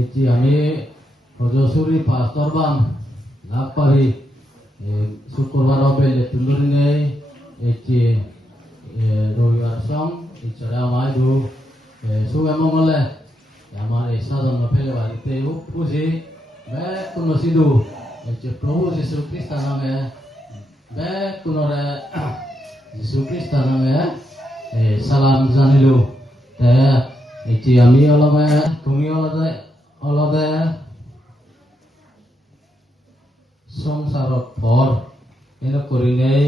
এটি আমি হজসুরি পাস্তরবান নাগপারি শুক্রবার বেলে তুলুরি নেই এটি রবিবার সং ইচ্ছারে আমায় দু সুগামলে আমার এই সাধন ফেলে বাড়িতে পুজি বে কোনো সিধু এটি প্রভু যীশু খ্রিস্ট নামে বে কোনো যীশু খ্রিস্ট নামে সালাম জানিলো এটি আমি অলপে তুমি অলপে সংসারত ভর এনে করি নেই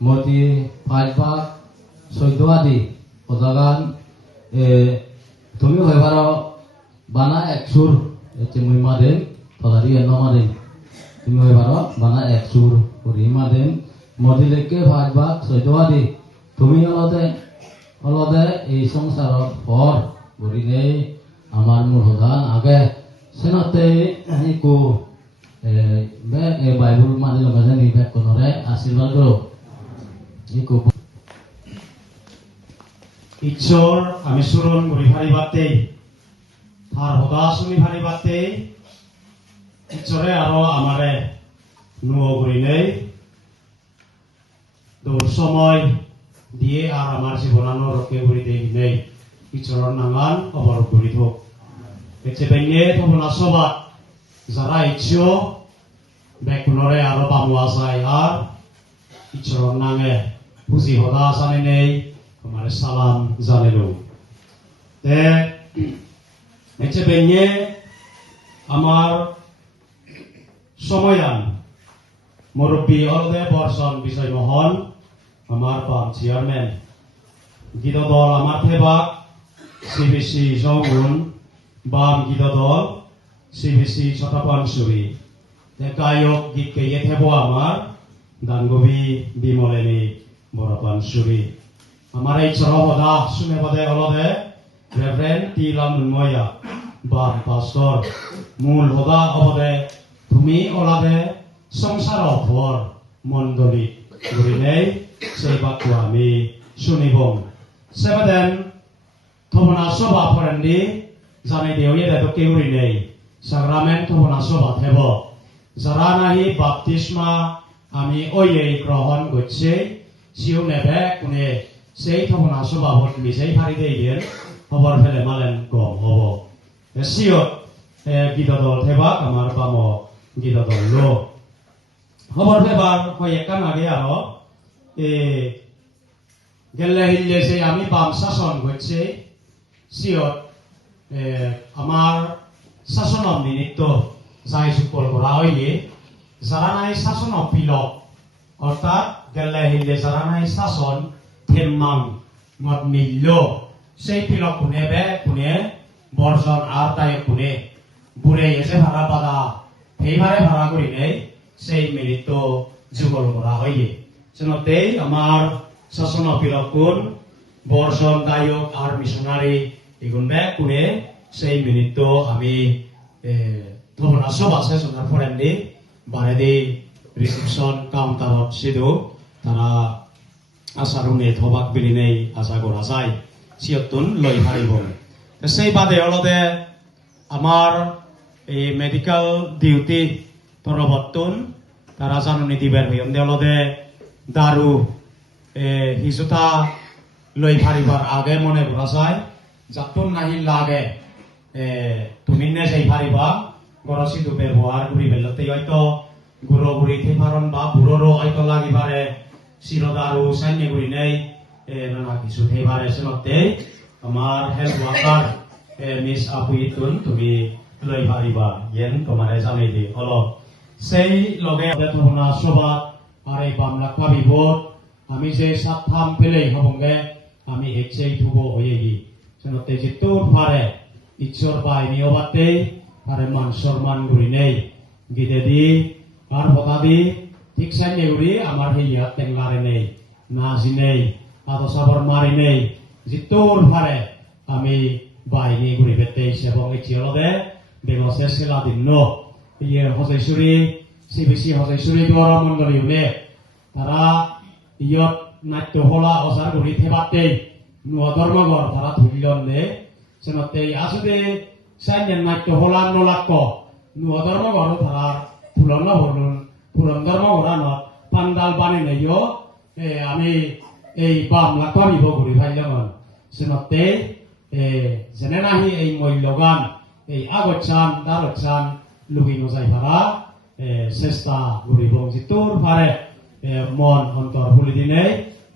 মতি 5 ভাগ 14 আদি পদাগান তুমি হইবার বানা এক সুর এটি মুই মাদেন তদারি এন মাদেন তুমি হইবার বানা এক সুর করি মাদেন মতি লেকে 5 ভাগ 14 আদি তুমি অলদে এই সংসারত ভর করি নেই আমার মূলধান আগে সেনতে একো বাইবেল মানে লগাজে নিবেক কোনরে আশীর্বাদ করো একো ঈশ্বর আমি সুরন করি ফারিবাতে তার হদা শুনি ফারিবাতে ঈশ্বরে আরো আমারে নুয় করি নেই তোর সময় দিয়ে আর আমার জীবনানো রক্ষে করি দেই নেই ঈশ্বরের নামান অবরোধ করি থাক এতে বেঙ্গে তোমরা সবাত যারা ইচ্ছো বেকুনরে আরো বামুয়া যায় আর ঈশ্বরের নামে পুঁজি হদা জানে নেই তোমার সালাম জানিল তে এতে বেঙ্গে আমার সময়ান মুরব্বী অলদে বর্ষণ বিষয় মহল আমার পাম চেয়ারম্যান গীত দল আমার থেবাক সিবিসি জৌগুন বাম গীত দল সিবিসি ছটাপানসুরি গায়ক গীত গেয়ে থেব আমার দানগবী বিমলেনি বড়পানসুরি আমার এই চরহদা শুনে বাদে অলদে রেভারেন্ড তিলাম ময়া বাম পাস্টর মূল হদা অবদে তুমি ওলাদে সংসার ভর মণ্ডলী ঘুরি নেই সেই বাক্য আমি শুনিব সেবাদেন থমনা সভা ফরেন্দি জানাই দেও এদে কেউরি নেই সাগ্রামেন থমনা সভা থেব যারা নাহি বাপতিস্মা আমি ওই গ্রহণ করছে সিও নেবে কোনে সেই থমনা সভা ভোট মিশাই ফারি দেইবেন খবর ফেলে মালেন কম হব সিও গীত দল থেবা আমার বাম গীত দল লো খবর ফেবার কয়েকখান আগে আরো গেলে হিললে সেই আমি বাম শাসন করছে সিয়ত আমার শাসন নিমিত্ত যাই সুকল করা হইলে যারা নাই শাসন পিলক অর্থাৎ গেলে হিললে যারা নাই শাসন থেম্মাং মত মিলল সেই পিলক কোনে বে কোনে বর্জন আর তাই কোনে বুড়ে এসে ভাড়া বাদা এইবারে ভাড়া করি নেই সেই মিলিত যুগল করা হইলে সেনতেই আমার শাসন পিলকুন বর্ষণ গায়ক আর মিশনারি এগুন বে কোনে সেই মিনিট আমি তোমরা সব আছে সোনার ফরেন্দি বারেদি রিসেপশন কাউন্টারত সিধু তারা আশারুনে থবাক বিলি নেই আশা করা যায় সিয়তুন লই হারিব সেই বাদে অলদে আমার এই মেডিকেল ডিউটি তরবতুন তারা জানুনি দিবের হইম দে অলদে দারু হিজুতা লই ফারিবার আগে মনে করা যায় যাতুন নাহি লাগে তুমি নে সেই ফারিবা গরসিদু ব্যবহার করি বেলতে হয়তো গুরো গুড়ি থেপারন বা বুড়োরও হয়তো লাগিবারে শিরদারু সাইনে গুড়ি নেই নানা কিছু থেবারে সেনতে আমার হেলথ ওয়ার্কার মিস আপুইতুন তুমি লই ফারিবা ইয়েন তোমারে জানাই দি হলো সেই লগে তোমরা সবাত আর এই বামলা পাবিবত আমি যে সাতথাম পেলেই হবঙ্গে আমি হেচেই থুব হয়ে গি সেনতে যে তোর পারে ঈশ্বর পাই নিয়বাতে পারে মান সম্মান গুড়ি নেই গীতে দি আর বতা দি ঠিক সাই নেউরি আমার হেইয়া টেংলারে নেই নাজি নেই আতো সাবর মারি নেই যে তোর পারে আমি বাইনি গুড়ি বেতে এবং ইচিয়লদে বেগসে সেলা দিন ইয়ে হজাইছুরি সিবিসি হজাইছুরি দ্বারা মণ্ডলী নে তারা ইয়ত নাট্য হলা অসার গুড়ি থেবাতে নুয়া ধর্মগর তারা ধুলিলন নে সেনতে আসলে সাইনের নাট্য হলান নলাক্য নুয় ধর্ম ঘর তারা ফুলন হলুন ফুলন ধর্ম ঘরান পান্ডাল বানি নাইও আমি এই বাম লাখা বিভ ঘুরি ফাইলাম সিনতে যেনে নাহি এই মূল্যগান এই আগচ্ছান দারচ্ছান লুগি নজাই ভাড়া চেষ্টা ঘুরিব যিটোর পারে মন অন্তর খুলি দিনে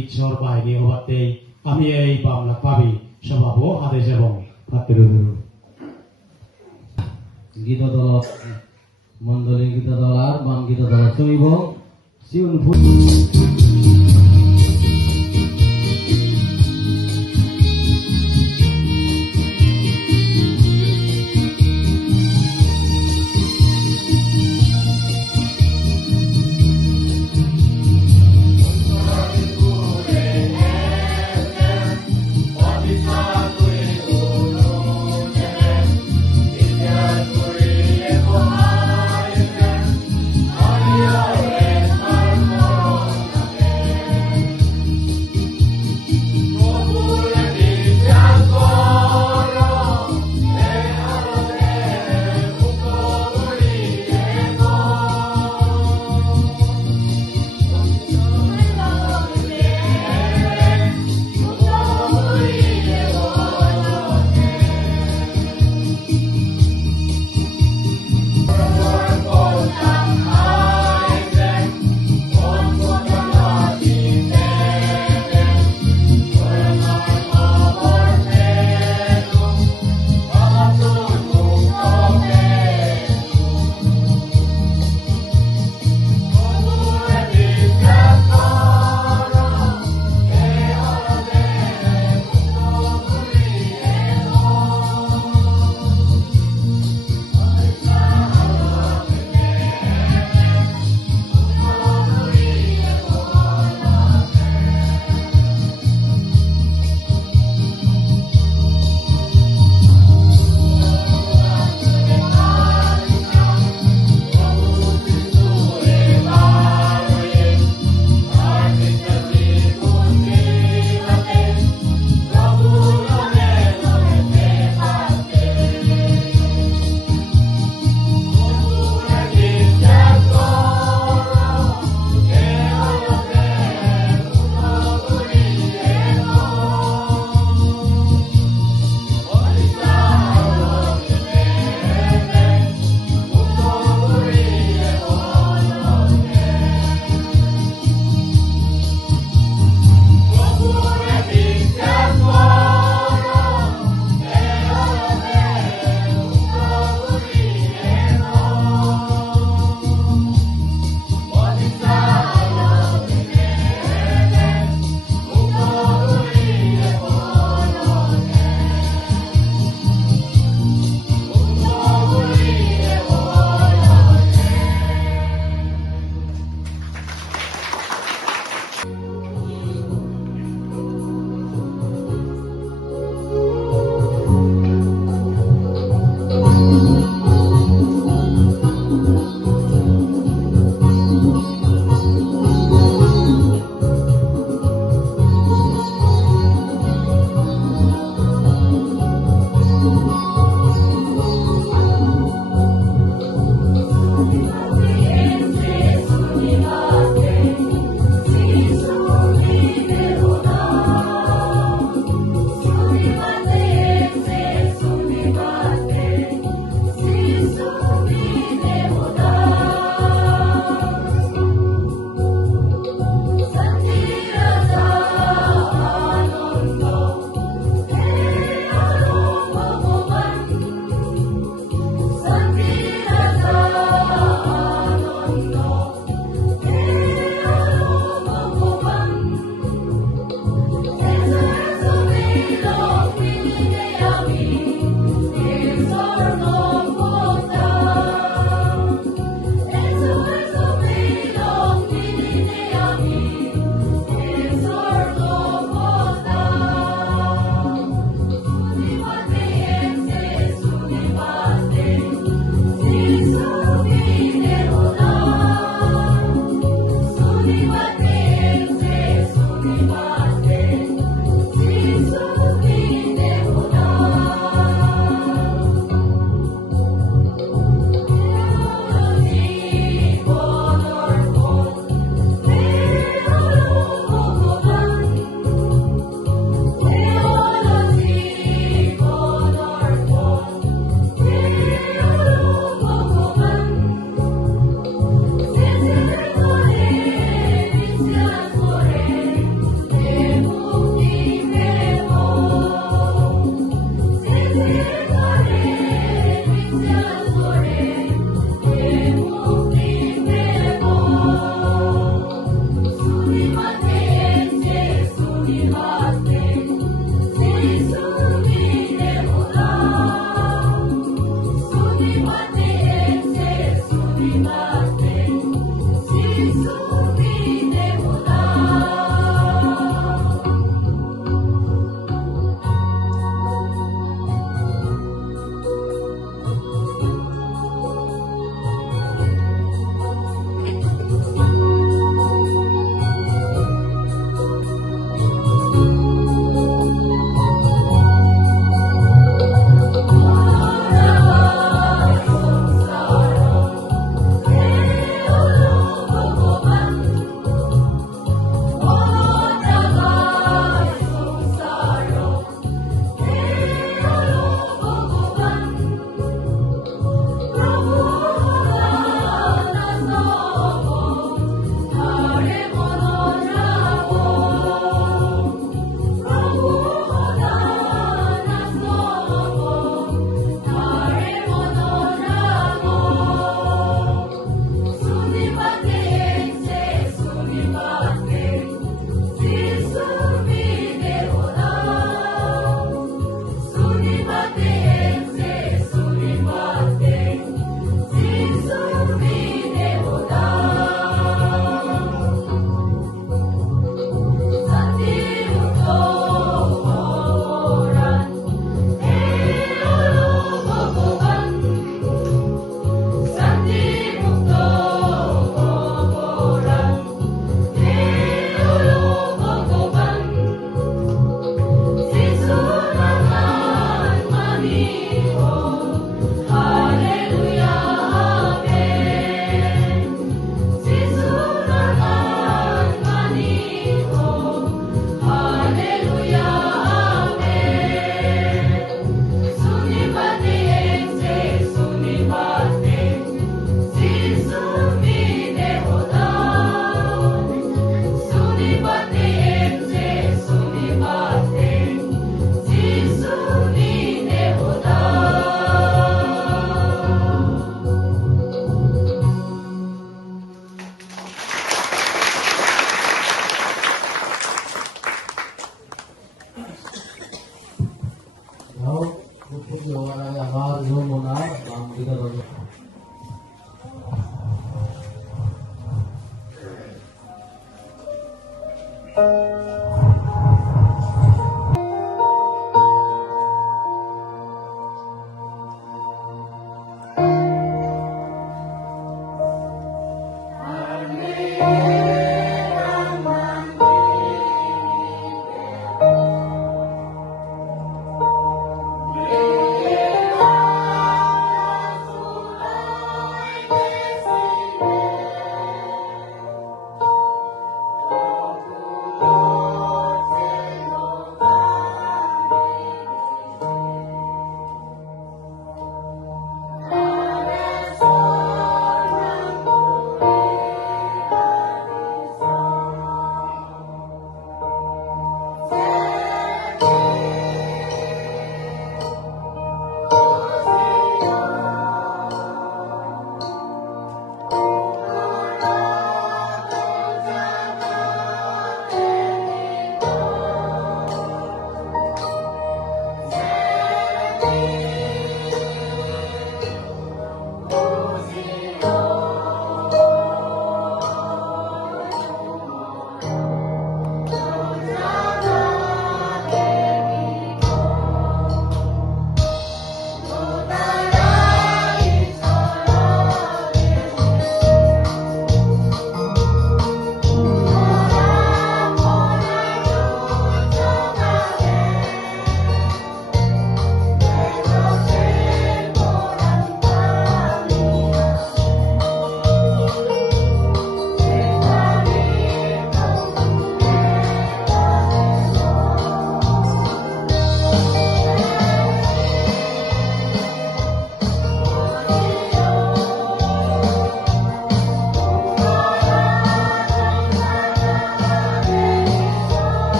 ঈশ্বর বাহিনী হওয়াতে আমি এই বাংলা পাবি স্বভাব আদেশ এবং গীত দল মণ্ডলী গীত দল আর বাম গীত দল চলিব সিউন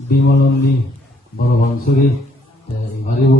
বিমলন্দি বড় বাংশুরি ইভারিব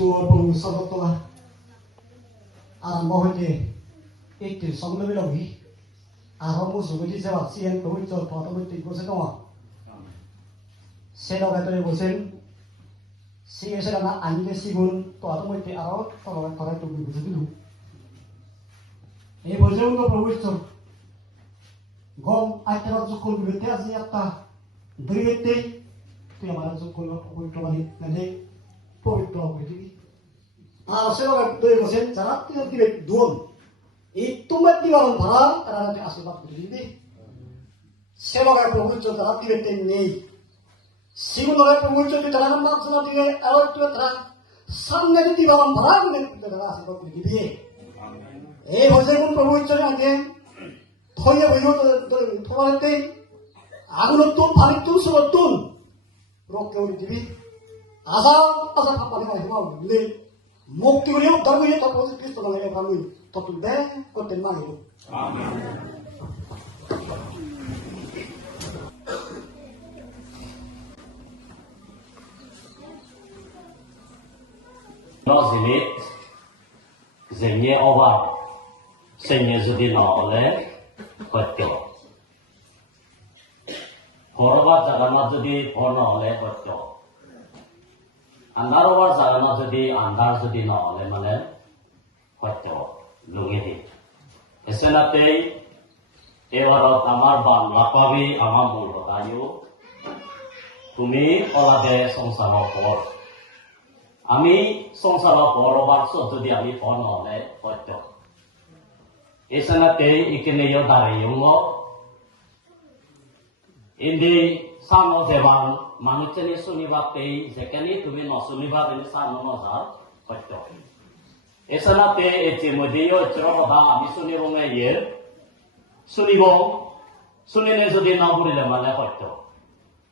ঈশ্বৰ প্ৰভু স্বৰ্গতলা আৰম্ভ হৈছে এই ত্ৰিশংলবী লগি আৰম্ভ যোগেদি সেৱা চিএন পবিত্ৰৰ পদবৈতিক বসে দङ সে লগাই বসেন সিগে সেখানে আনিলে সিগুন পদবৈতি আরো তলগাই করাই টুকু বুঝে দিল এই বসে উন্নত প্রভু ঈশ্বর গম আইতার যখন বিরুদ্ধে আজি একটা দুইতে তুই আমার যখন পবিত্র বাণী মানে পবিত্র হয়ে দিবি আর সে লগাই বসেন যারা তুই দিবে দুন itu mati orang barang karena nanti asibat berdiri. Sebagai pengucut dalam diri ini, sebagai pengucut di dalam maksud diri awal itu terang sampai di dalam barang ini dalam asibat berdiri. Bagaimana pengucut nanti, thoya beliau thora nanti, agun tun paling tun surat tun, rok kau diri, asal apa ni macam mana, le, mukti beliau tahu ini tak boleh Kristus dalam kami. Totul be konten mah itu. Amin. Rozumit, země ova, se nezudino ole, kotyo. Horovat zagana jodi horno ole kotyo. Andarovat zagana jodi andar jodi no ole mane kotyo. Lungedi. Esenate ewarot amar bam lapawi amar mul hotayu. Tumi olade songsaro por. Ami songsaro por obar so jodi ami pon ole kotyo. Esenate ikene yo dare yungo. Indi samo devan manuchani sunibate zekani tumi no sunibate ni samo no zar kotyo. Esanate etimudiyo ceroboda misunibonga ye sunibong sunine jodi naburile mane hoyto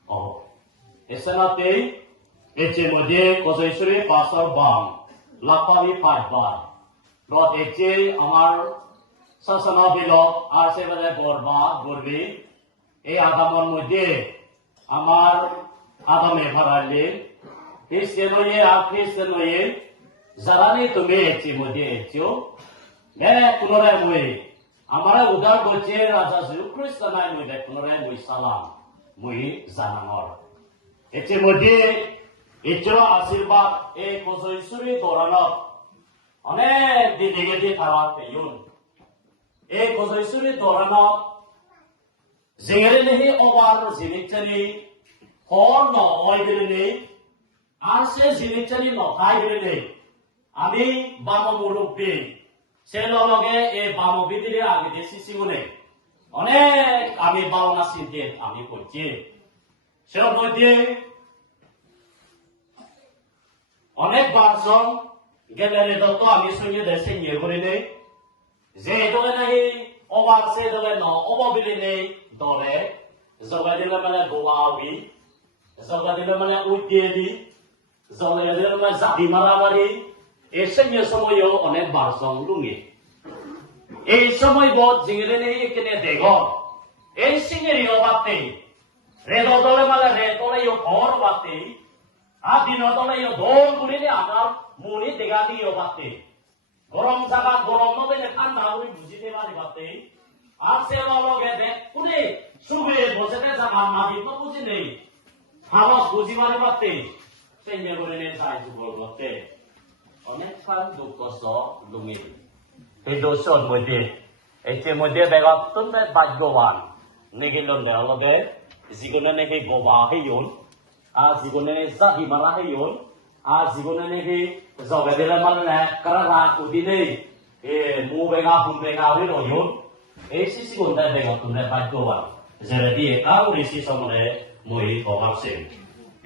oh esanate etimudiye kozoisuri pasar bam lapami patbar rot eche amar sasana bilo arse bale gorba gorbi e adamon modye amar adame bharale kristenoye a kristenoye Zarani তুমি এচি মধ্যে এচিও নে পুনরায় মই আমার উদার বলছে রাজা শ্রীকৃষ্ণ নাই মই দেখ পুনরায় মই সালাম মই জানানর এচি মধ্যে এচিও আশীর্বাদ এই কোজৈশ্বরী দৌরানত অনেক দিন এগিয়ে থাকার পেয়ুন এই কোজৈশ্বরী দৌরানত জেঙেরে নেহি অবার জিনিসচারি হর ন হয় গেলে নেই আর সে জিনিসচারি নথাই গেলে নেই আমি বামো মুরব্বী সে লগে এই বামো বিদিরে আগে দিয়ে শিশিগুনে অনেক আমি বাউনা চিন্তে আমি করছি সে মধ্যে অনেক বারসং গেলে দত্ত আমি শুনে দেশে নিয়ে করে নেই যে দলে নাহি অবার সে দলে ন অববিলি নেই দলে জগা দিলে মানে গোয়াবি জগা দিলে মানে উদ্যেলি জগা দিলে মানে জাতি মারামারি এই সময়ও অনেক বারসং লুঙ্গি এই সময় বোধ জিঙে নেই এখানে দেখ এই সিঙ্গেরিও বাতে রেদ দলে মানে রে দলে ঘর বাতে আর দিন দলে দল ঘুরিলে আমার মুড়ি দেখা দিও বাতে গরম জায়গা গরম নবে ঠান্ডা উড়ি বুঝিতে পারি বাতে আর সে লগে দেখ কোনে সুবে বসে জায়গা মাদি তো বুঝি নেই হাওয়া বুঝি পারে বাতে সেই মেগরে নে সাইজ বলতে অনেক ফান দুঃখ কষ্ট লুঙ্গি এই দোষর মধ্যে এই মধ্যে বেগত তুমি ভাগ্যবান নেগিলন লগে যিকোনো নাকি গবা হইল আর যিকোনো জাতি মারা হইল আর যিকোনো নাকি জগে দিলে মানে কারা উদিনে এ মু বেগা হুম বেগা হইল এই শিশি কোনটা বেগত তুমি ভাগ্যবান যেটা দিয়ে তাও ঋষি সময়ে মই অভাবছে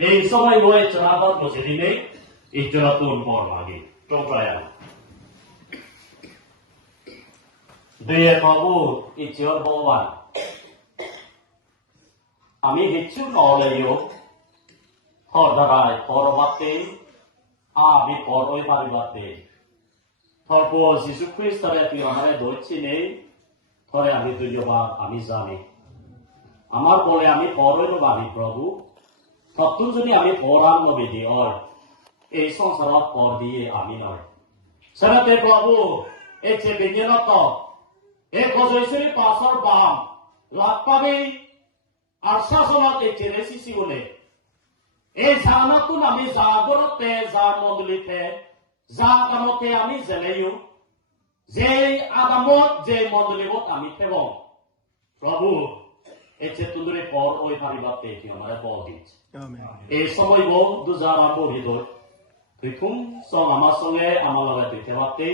এই সময় মই চলাবত বসে দিনে ইচ্ছরা তোর পর মাগে ট্রোপ্রায়া দুয়ে বাবু ইচ্ছর ভগবান আমি হিচ্ছু নহলেও থর দ্বারায় থর বাতে আমি পর ওই পারিবাতে থর পর যিশু খ্রিস্টরে তুই আমারে ধরছি নেই থরে আমি তুইবার আমি জানি আমার পরে আমি পরের বাণী প্রভু সত্তর যদি আমি পরাম নবী দিয়র এই সংসারত পর দিয়ে আমি নয় সেরাতে প্রভু এই যে বিজ্ঞানত এই গজৈশ্বরী পাশর বাম লাভ পাবে আর শাসনত এই চেনে শিশি বলে এই জানাতুন আমি জাগরতে যা মন্ডলিতে যা কামতে আমি জেলেও যে আদামত যে মন্ডলিবত আমি থেব প্রভু এই যে তুন্দুরে পর ওই পারিবাতে কি আমারে বল দিচ্ছে এই সময় বল দুজার আম্বর হৃদয় তুই খুম সং আমার সঙ্গে আমার লগে তুই থেবাতে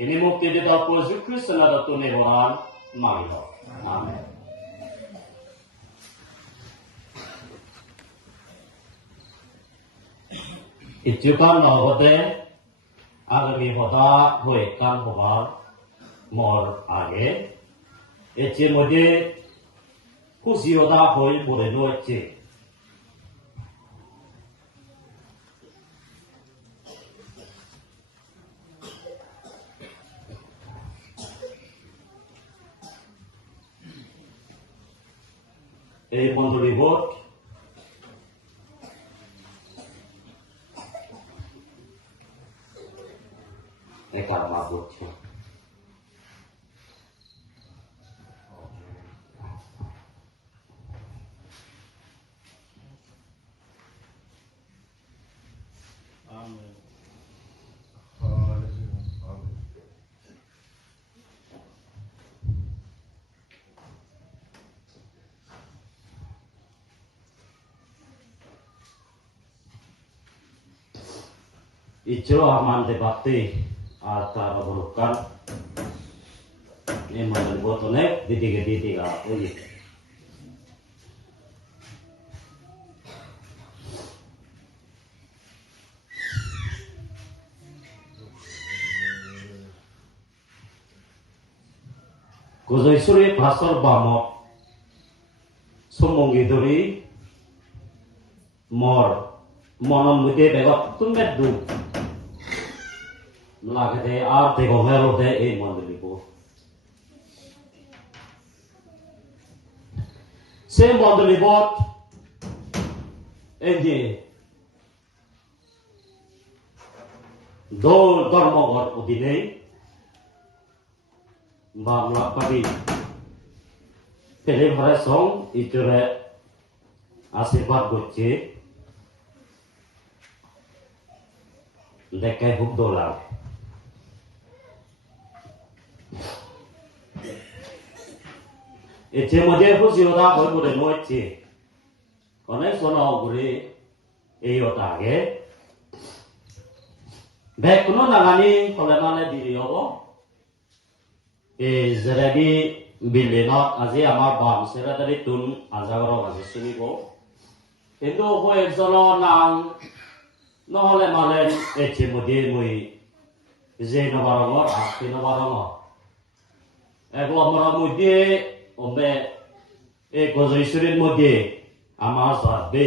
ini mukti di dalam Yesus Kristus ada tu nehoran marilah. Amin. Itu kan nahote agami hoda hoi kan hobar mor age. Ece mode kusioda hoi bore no ece. এই মন্ডলী ভোট একার মা বলছে Ijo aman debate atau berukan ini mandel botone tiga oye Gozoisuri pasar bamok sumongi duri mor monon mude begot tumbet du Lagde ar de gomero de e mandelibo. Se mandelibo enje do dormogor udine bamla padi tele bharasong iture আশীর্বাদ করছে দেখায় খুব দৌড়াও এতে মধ্যে খুশিওটা হয়ে পড়ে নচ্ছে অনেক শোনা করে এই ওটা আগে ব্যাগ কোনো নাগানি হলে মানে দিদি হব এই যেরাগি বিল্ডিঙত আজি আমাৰ বাম সেৰাদাৰি তুন আজাগৰ আজি চিনিব কিন্তু একজনৰ নাম নহলে মানে এটি মধ্যে মই যে নবাৰঙৰ আঠি নবাৰঙৰ একলমৰ মধ্যে ওমে এই গজৈশ্বৰীৰ মধ্যে আমাৰ সাথে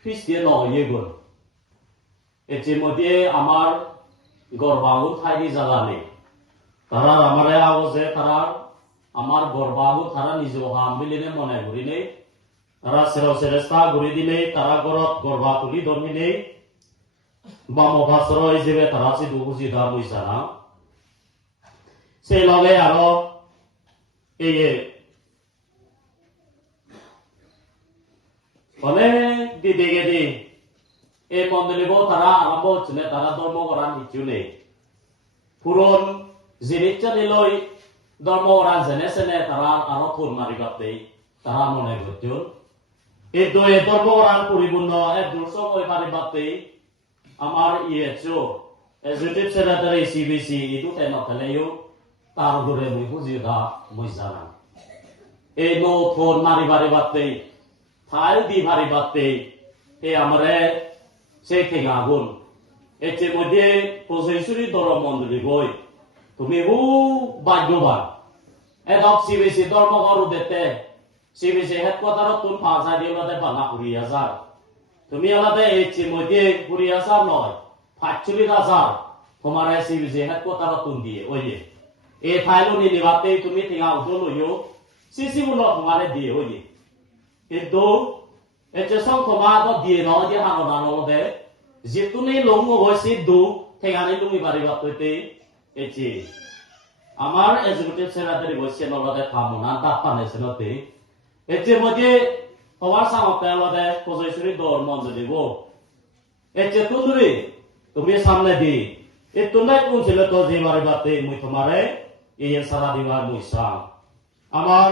খ্ৰীষ্টিয়ান নহয়ে গ'ল এটি মধ্যে আমাৰ গৰ্বাগু ঠাই জাগানে তারা আমারে আওয়াজে তারা আমার গর্বাগু তারা নিজ হাম মিলিনে মনে ঘুরি নেই তারা সেরাও সেরেস্তা ঘুরি দিলে তারা গরত গর্বা তুলি ধর্মি নেই বা মভাসর হিসেবে তারা সে দুগুজি দাম হইসা না সেই লগে আরো এই অনেক দিদি গেদি এই মন্দিরিব তারা আরম্ভ হচ্ছিল তারা ধর্ম করার কিছু নেই পুরন জিনিসটা নিলই ধর্ম ওরান জেনে সেনে তারা আরো ফুল মারি বাপে তারা মনে করছিল এই দুই ধর্ম ওরান পরিপূর্ণ এক দুর্সম হয়ে মারি বাপে আমার ইয়েছো এক্সিকিউটিভ সেক্রেটারি সিবিসি ইটু তেন ফেলেও তার ঘরে মুই বুঝিদা মুই জানা এই নো ফোন মারি বাড়ি বাপে ফাইল দি মারি বাপে এই আমারে সেই থেকে আগুন এর মধ্যে প্রজেশ্বরী ধর্ম মন্দির বই তুমি ভাগ্যবান এদক সিবিসি ধর্মঘর দিতে সিবিসি হেডকোয়ার্টার তুন পাঁচা দিয়ে বানা 20,000 তুমি আলাদা এই মধ্যে 20,000 নয় 45,000 তোমার সিবিসি হেডকোয়ার্টার তুন দিয়ে ওই যে এই ফাইল নিবাতে তুমি টিঙা উঠো লইও সিসি গুলো তোমারে দিয়ে ওই যে কিন্তু এতে সংখ্যা তো দিয়ে ন দিয়ে হানো নানো দে যেতুনি লংমু হইছে দু ঠেঙানি তুমি বাড়ি বাতইতে এচি আমার এক্সিকিউটিভ সেক্রেটারি হইছে নলদে কামনা দাপানেছে নতে এচি মধ্যে তোমার সামতে আলাদা পজিশনে দর মন দিব এচি তুজুরি তুমি সামনে দি এ তুনাই কোন ছিল তো যে বাড়ি বাতে মুই তোমারে এই সারা দিবার মুই সাম আমার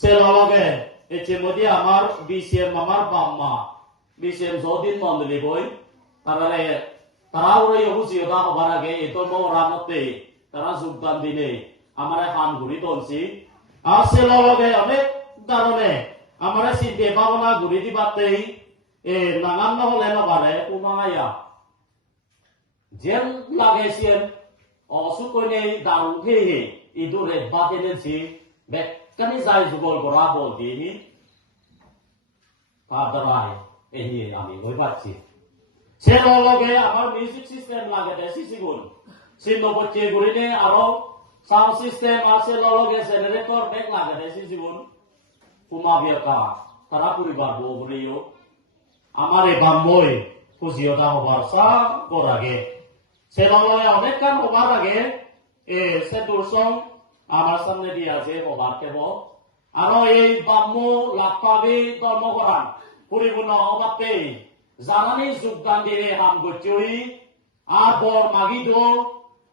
সে লগে এচি মধ্যে আমার বিসিএম আমার বাম্মা বিসিএম যদিন মন্দির বই তাহলে তারাও ওই হুসিয়তা হবার আগে এত রামতে তারা যোগদান দিলে আমার হাম ঘুরি দলছি আর সে লগে অনেক কারণে আমার চিন্তা ভাবনা ঘুরি দিবাতেই নানান নহলে নবারে কুমাঙাইয়া যেন লাগাইছেন অসুকনে দারুণ খেয়ে ইদুরে বাদেছি বেকানি যাই যুগল করা বল দিয়ে তার এই আমি বই পাচ্ছি সে লগে আমার মিউজিক সিস্টেম লাগে সিসিগুন সিন বচ্চে গুড়িনে আরো সাউন্ড সিস্টেম আছে লগে জেনারেটর ব্যাগ লাগে সিসিগুন কুমা বিয়াকা তারা পরিবার বগরিও আমার এই বাম্বই খুশিয়তা হবার সা করাগে সে লগে অনেক কাম হবার আগে সে দূরসং আমার সামনে দিয়ে আছে হবার কেব আরো এই বাম্মু লাপাবি ধর্মকরান পরিপূর্ণ অবাতে জানানি যোগদান দিয়ে হাম গচুই আর বর মাগি দো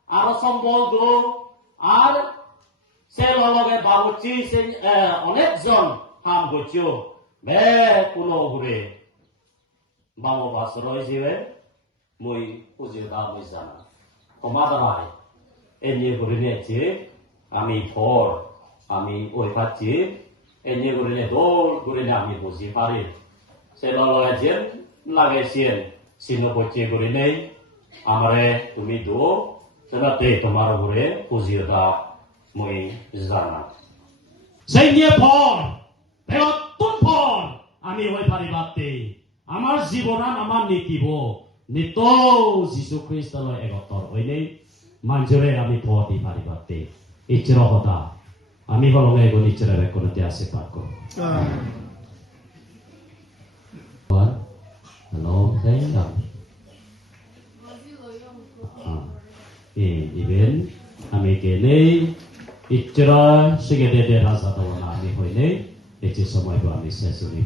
আর সম্বল দো আর সে লগে বাবুচি সে অনেকজন হাম গচিও বে কোনো ঘুরে বামো বাস রয়েছে মই পুজিদা মই জানা কমাদারাই এনে ঘুরে নিয়েছে আমি ফর আমি ওই পাচ্ছি এনে ঘুরে দোল ঘুরে আমি বুঝি পারি সে লগে যে লাগাইছেন চিহ্ন পচে ঘুরে নেই আমারে তুমি দো সেটাতে তোমার ঘুরে পুজিদা মই জানা সেই নিয়ে ফল বেগতুন ফল আমি ওই পারি বাতে আমার জীবনান আমার নীতিব নিত যীশু খ্ৰীষ্টলৈ এগতৰ হয়নে মানুষরে আমি পথই পারি বাতে ইচ্ছার কথা আমি হলঙ্গে এগুলো ইচ্ছার কোনতে আছে পাক Hello, saya event kami kini icara segede de rasa tahu kami hoine itu semua itu kami sesuni.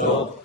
যোগ